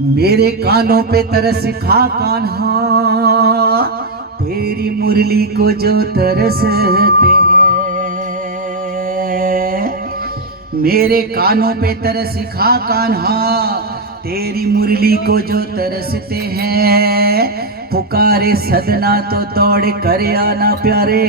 मेरे कानों पे तरस खा कान्हा, तेरी मुरली को जो तरसते हैं। मेरे कानों पे तरस खा कान्हा, तेरी मुरली को जो तरसते हैं। पुकारे सदना तो दौड़ कर आना प्यारे,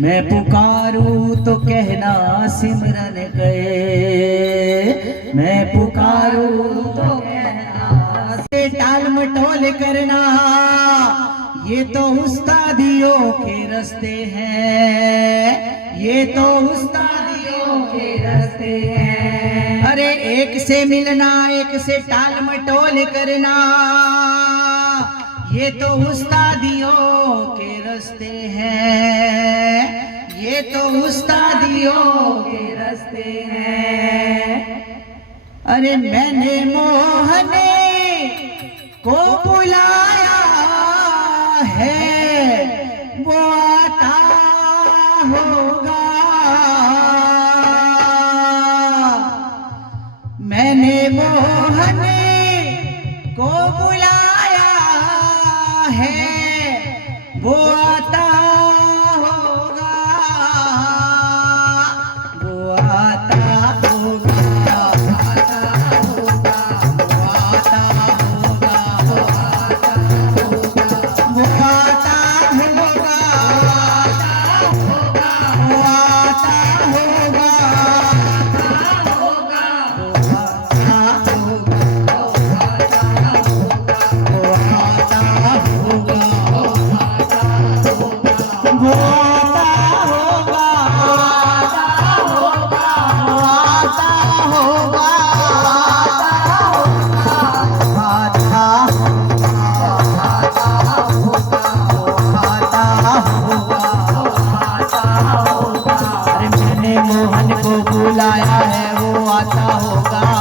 मैं पुकारूं तो कहना सिमरन गए। मैं पुकारूं तो कहना से टाल मटोल करना, ये तो उस्तादियों के रास्ते हैं। ये तो उस्तादियों के रास्ते हैं। अरे एक से मिलना एक से टाल मटोल करना, ये तो उस्तादियों के रास्ते हैं। ये तो उस्तादियों के रास्ते हैं। अरे मैंने मोहने को बुलाया है, वो आता होगा। मैंने मोहने को बुलाया है, वो आता होगा। वो आता होगा, आता होगा, वो आता होगा, वो आता होगा, वो आता होगा, वो आता होगा, बुलाया है वो आता होगा।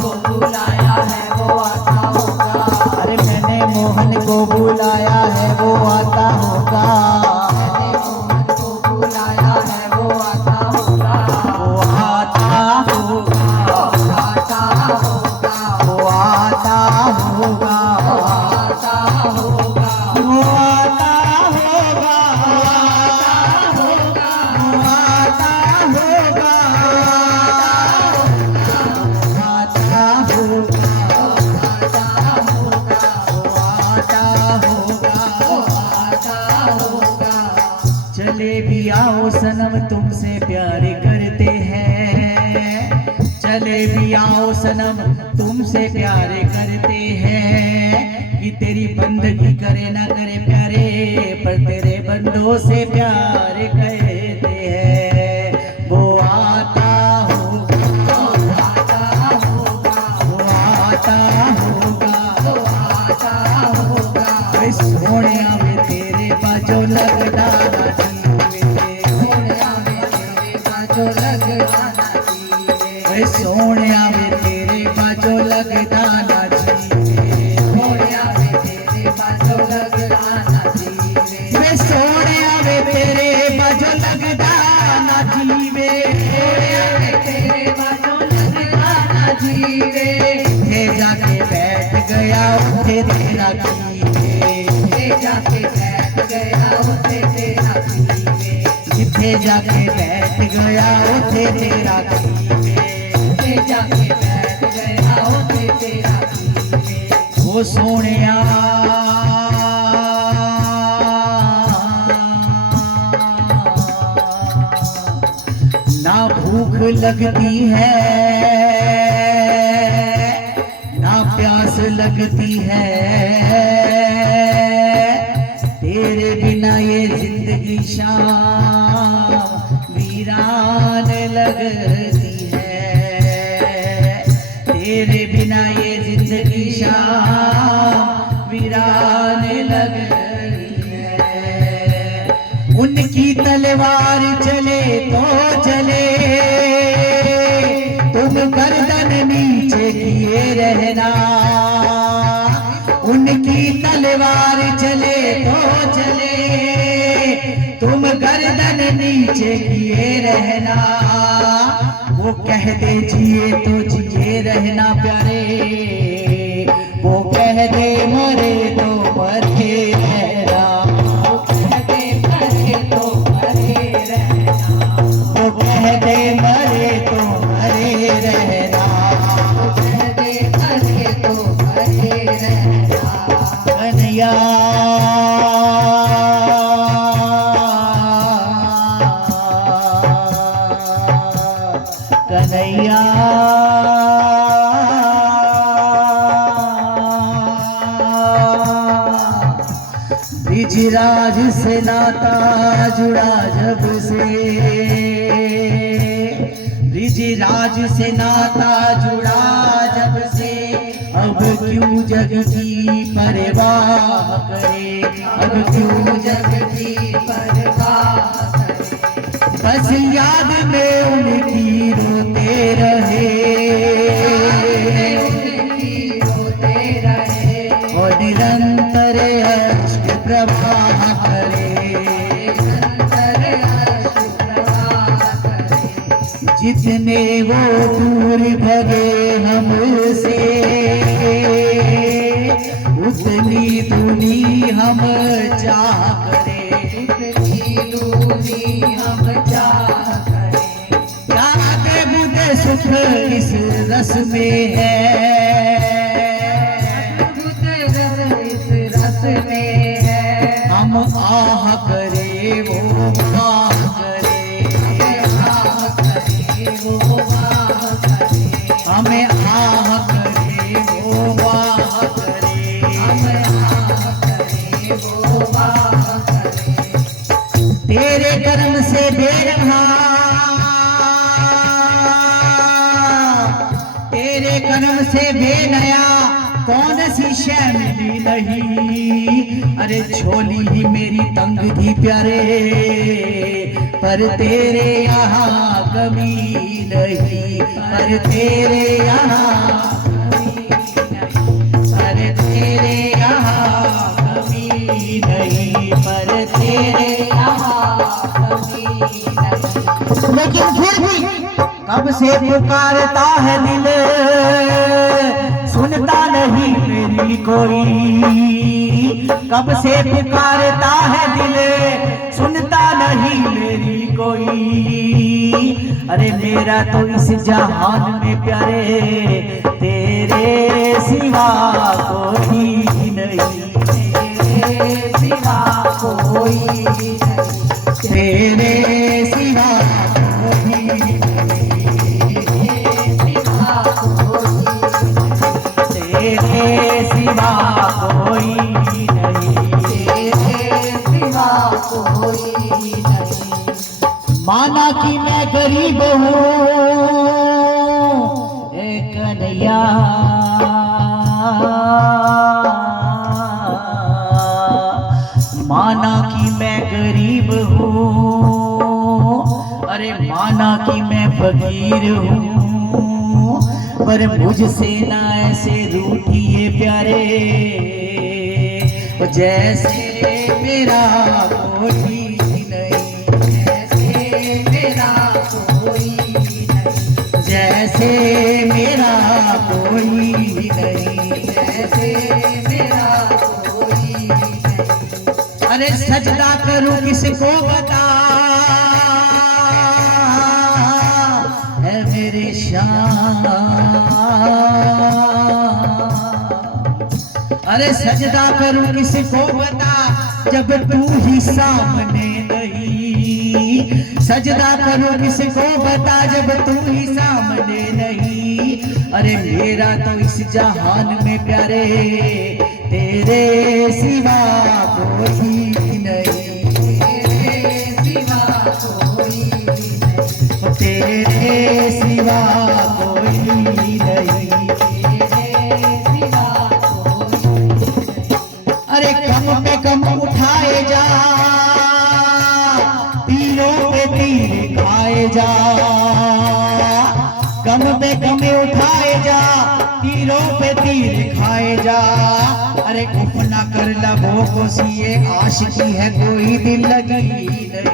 को बुलाया है वो आता होगा। अरे मैंने मोहन को बुलाया है वो आता होगा। मैंने मोहन को बुलाया है वो आता होगा। वो आता होगा, आता होगा, वो आता होगा, आता होगा, वो आता होगा, चले भी आओ सनम तुमसे प्यार करते हैं। चले भी आओ सनम तुमसे प्यार करते हैं। कि तेरी बंदगी करे ना करे प्यारे, पर तेरे बंदों से प्यार करते हैं। वो आता होगा, वो आता होगा, वो आता होगा, वो आता होगा। सोने में तेरे बाजो लगदा सोनिया में तेरे बाजो लगदा ना जीवे। सोनिया में तेरे बाजो लगदा ना जीवे। सोनिया में तेरे बाजो लगदा ना जीवे। सोनिया में तेरे बाजो लगदा ना जीवे। हे जाके बैठ गया उठे तेरा कीवे। हे जाके बैठ गया उठे तेरा कीवे। जिथे जाके बैठ गया उठे तेरा कीवे। जाके बैठ गया होते तेरा कीवे। वो सोनिया ना भूख लगती है ना प्यास लगती है। तेरे बिना ये जिंदगी शाम वीरान लगती है। तेरे बिना ये जिंदगी शाम वीरान लगती है। उनकी तलवार चले तो चले, तुम गर्दन नीचे किए रहना। उनकी तलवार चले तो चले, तुम गर्दन नीचे किए रहना। वो कह दे जिए तो जिए रहना प्यारे, वो कह दे मरे तो मरे रहना, वो कह दे मरे तो मरे रहना, वो कह दे मरे तो मरे रहना, वो कह दे मरे तो मरे रहना। कन्हैया कन्हैया ब्रिजराज से नाता जुड़ा जब से, ब्रिजराज से नाता जुड़ा जब से, अब क्यों जग की परवाह करे, अब क्यों जग की परवाह करे, बस याद में उनकी रोते रहे, और निरंतर अश्क प्रवाह करे, जितने वो दूर भगे हमसे, उतनी दूनी हम चाह करे, उतनी दूनी हम चाह करे। याद बुद्धे सुख इस रस में है, इस रस में है, हम आह करे वो आह करे, आह करे वो आह करे, हमें आह करे वो आह करे, हमें आह करे वो आह करे। तेरे कर्म से बेरहा, तेरे कर्म से बेनया कौन सी शय मिली नहीं, अरे झोली ही मेरी तंग थी प्यारे, पर तेरे यहाँ कमी नहीं, पर तेरे यहाँ कमी नहीं, पर तेरे यहाँ कमी नहीं, पर तेरे यहाँ कमी नहीं। लेकिन फिर भी कब से पुकारता है दिल, सुनता नहीं मेरी कोई, कब से पुकारता है दिल, सुनता नहीं मेरी कोई, अरे मेरा तो इस जहान में प्यारे तेरे सिवा कोई नहीं, तेरे सिवा कोई नहीं, तेरे सिवा कोई नहीं, तेरे सिवा कोई नहीं, तेरे सिवा कोई नहीं। माना कि मैं गरीब हूँ ए कन्हैया, माना कि मैं गरीब हूँ, अरे माना कि मैं फकीर हूँ, पर मुझसे ना ऐसे रूठिए प्यारे, जैसे मेरा कोई नहीं, जैसे मेरा कोई नहीं, जैसे मेरा कोई नहीं, जैसे मेरा कोई नहीं। अरे सजदा करूं किसको बता, है मेरे शान, अरे सजदा करूं किसको बता, जब तू ही सामने नहीं, सजदा करूं किसको बता, जब तू ही सामने नहीं, अरे मेरा तो इस जहान में प्यारे तेरे सिवा कोई नहीं, तेरे सिवा कोई नहीं, तेरे सिवा कोई नहीं, तेरे सिवा कोई नहीं। अरे कम पे कम उठाए जा, तीरों पे तीर खाए जा, कम पे कम उठाए जा, तीरों पे तीर खाए जा, अरे उफ ना कर लबों को सिए, आशिकी है कोई दिल लगी नहीं,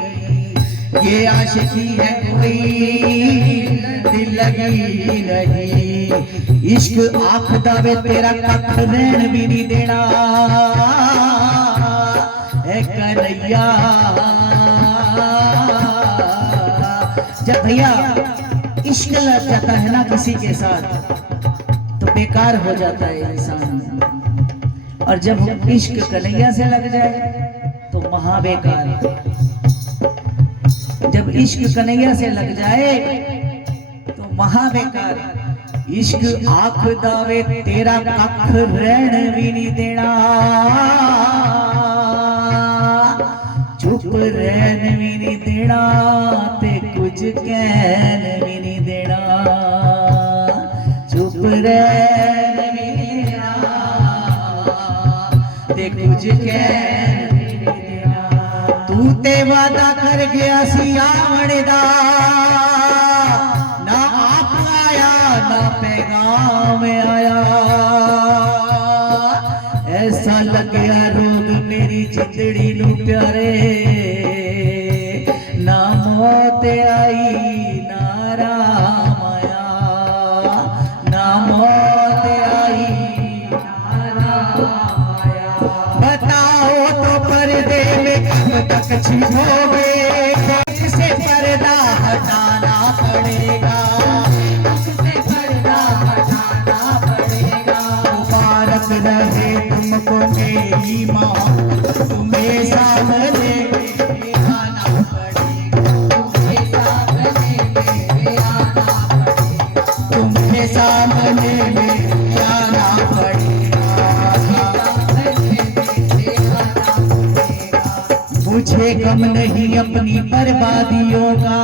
ये आशिकी है कोई दिल लगी नहीं। इश्क आख दावे तेरा कख रहन भी नहीं देना है कन्हैया। जब भैया इश्क लग जाता है ना किसी के साथ तो बेकार हो जाता है इंसान, और जब इश्क कन्हैया से लग जाए तो महाबेकार। जब इश्क कन्हैया से लग जाए तो महाबेकार। इश्क आख दावे तेरा कख रहन भी नहीं देना, चुप रहन भी नहीं देना ते कुछ कहन भी नहीं देना, चुप रहन भी नहीं देना ते कुछ कहन भी नहीं देना। तू ते वादा कर गया सी आवण दा, ना आप आया ना पैगाम आया। ऐसा लग्या रोग मेरी जिंदड़ी नू प्यारे, ना मौत आई ना राम आया, ना मौत आई ना राम आया। बताओ तो पर्दे में कब तक छिपोगे, इससे पर्दा हटाना पड़ेगा, इससे पर्दा हटाना पड़ेगा। मुबारक रहे तुमको मेरी माँ, तुम्हें सामने मेरे आना पड़ेगा, तुम्हें सामने मेरे आना पड़ेगा, तुम्हें सामने मेरे आना पड़ेगा, मुझे गम नहीं अपनी बर्बादियों का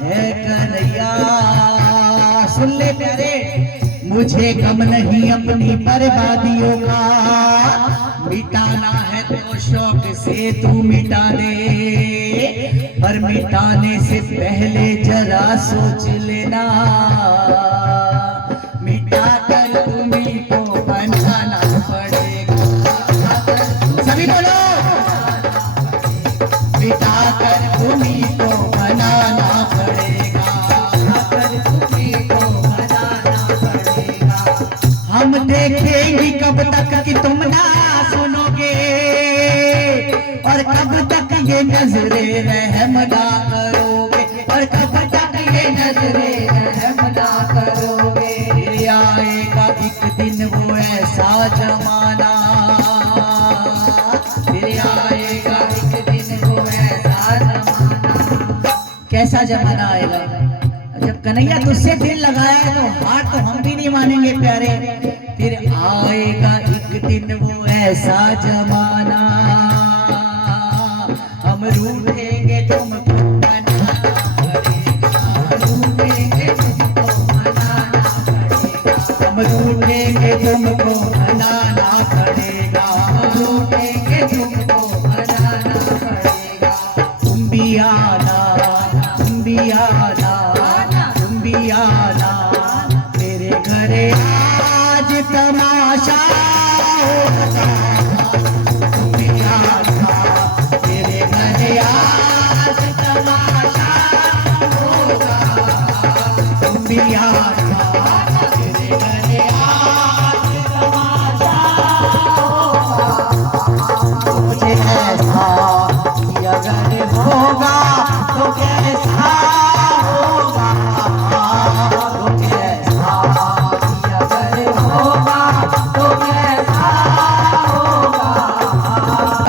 है कन्हैया। सुन ले प्यारे, मुझे गम नहीं अपनी बर्बादियों का, मिटाना है तो शौक से तू मिटा दे, पर मिटाने से पहले जरा सोच लेना, मिटा कर तुम्हीं को बनाना पड़ेगा। सभी बोलो, मिटा कर तुम्हीं को बनाना पड़ेगा, तुम्हीं को बनाना पड़ेगा। हम देखेंगे कब तक कि तुम ना सुनोगे, और कब तक ये नजरे रहम ना करोगे, और कब तक ये नजरे रहम ना करोगे। फिर आएगा एक दिन वो ऐसा जमाना, फिर आएगा एक दिन वो ऐसा जमाना। कैसा जमाना आएगा? जब कन्हैया तुझसे दिल लगाया है तो हार तो हम भी नहीं मानेंगे प्यारे। फिर आएगा एक दिन वो ऐसा जमाना, हम रूठेंगे तुमको मनाना पड़ेगा, रूठेंगे तुमको मनाना पड़ेगा, हम रूठेंगे तुमको मनाना पड़ेगा, रूठेंगे तुमको मनाना पड़ेगा। तुम भी आना, तुम भी आना, तुम भी आना मेरे घरे आज तमाशा होगा। तुम भी आना मेरे घरे आज तमाशा होगा, तुम भी आना मेरे घरे आज तमाशा होगा। मुझे ऐसा कि अगर होगा तो कैसा होगा, तो कैसा कि अगर होगा तो कैसा होगा।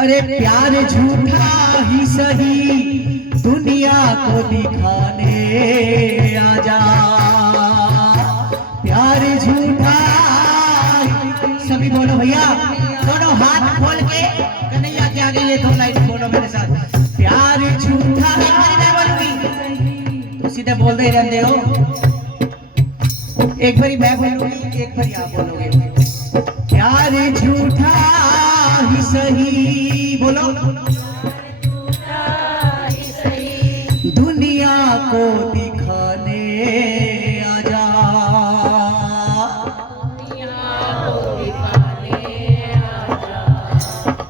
अरे प्यार झूठा ही सही दुनिया को दिखाने आजा, प्यार झूठा। सभी बोलो भैया, दोनों हाथ खोल के कन्हैया के आगे ये दो लाइन बोलो मेरे साथ। प्यार झूठा मैं बोलूंगी तो सीधे बोल दे रहते हो। एक बारी मैं बोलूंगी, एक बारी आप बोलोगे। प्यार झूठा ही सही, बोलो दुनिया को दिखाने आजा,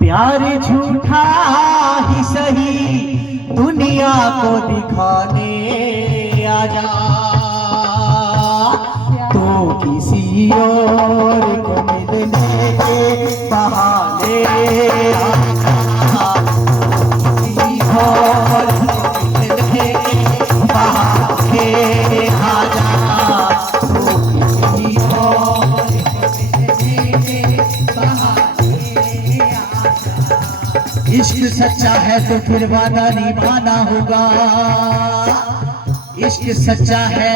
प्यार झूठा ही सही कहीं दुनिया को दिखाने आजा, तो किसी और को मिलने के बहाने आजा, किसी और को मिलने के बहाने आजा, तो किसी और को मिलने के बहाने आजा। इश्क सच्चा है तो फिर वादा निभाना होगा, इश्क सच्चा है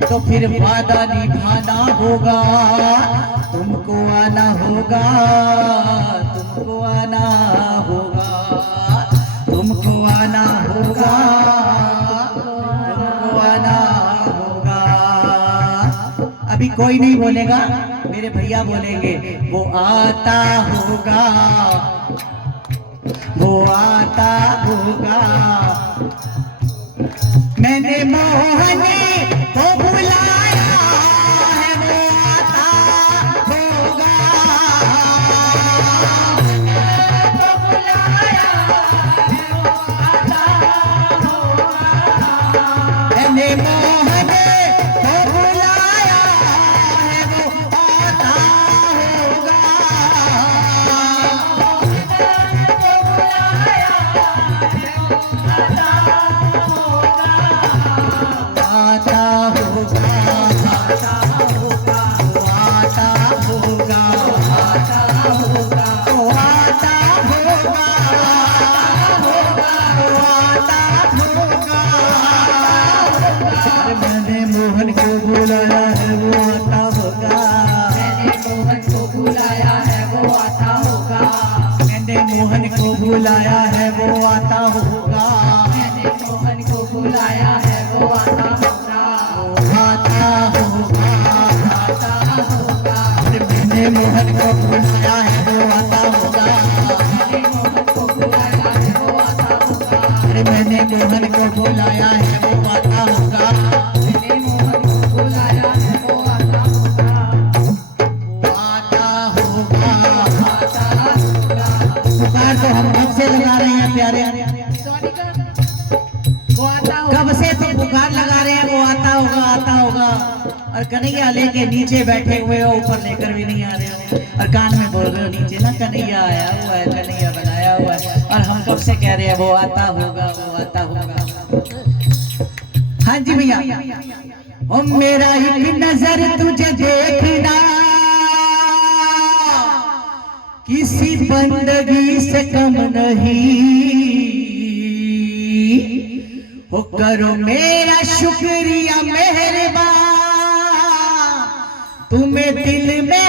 तो फिर वादा निभाना होगा, तुमको आना होगा, तुमको आना होगा, तुमको आना होगा, तुमको आना होगा। अभी कोई नहीं बोलेगा, मेरे भैया बोलेंगे, वो आता होगा, वो आता होगा। मैंने मोहनी को बुलाया है, वो आता होगा, तो बुलाया है, वो आता होगा। मैंने मोहनी को बुलाया है, वो आता होगा, आता होगा, आता होगा, आता होगा, आता होगा, आता होगा, आता होगा। मैंने मोहन को बुलाया है, वो आता होगा, मैंने मोहन को बुलाया है, वो आता होगा, मैंने मोहन को बुलाया है, वो आता होगा, मैंने मोहन को बुलाया है, वो आता होगा, आता होगा, आता होगा। मैंने मोहन को बुलाया है, वो आता होगा, मैंने मोहन को बुलाया है, वो आता होगा, मैंने मोहन को बुलाया है, वो आता होगा, मैंने मोहन को बुलाया है, वो आता होगा, आता होगा, आता होगा। पुकार तो हम कब से लगा रहे हैं प्यारे, कब से तो पुकार लगा रहे हैं, वो आता होगा, आता होगा। और कन्हैया लेके नीचे बैठे हुए हो, ऊपर लेकर भी नहीं आ रहे हो, और कान में बोल रहे हो नीचे ना कन्हैया आया हुआ है, कन्हैया बनाया हुआ है, और हम कब से कह रहे हैं वो आता होगा, वो आता होगा। हाँ जी भैया, ओ मेरा एक नजर तुझे देखना, किसी बंदगी से कम नहीं, हो करो मेरा शुक्रिया मेहरबान, तुम्हें दिल में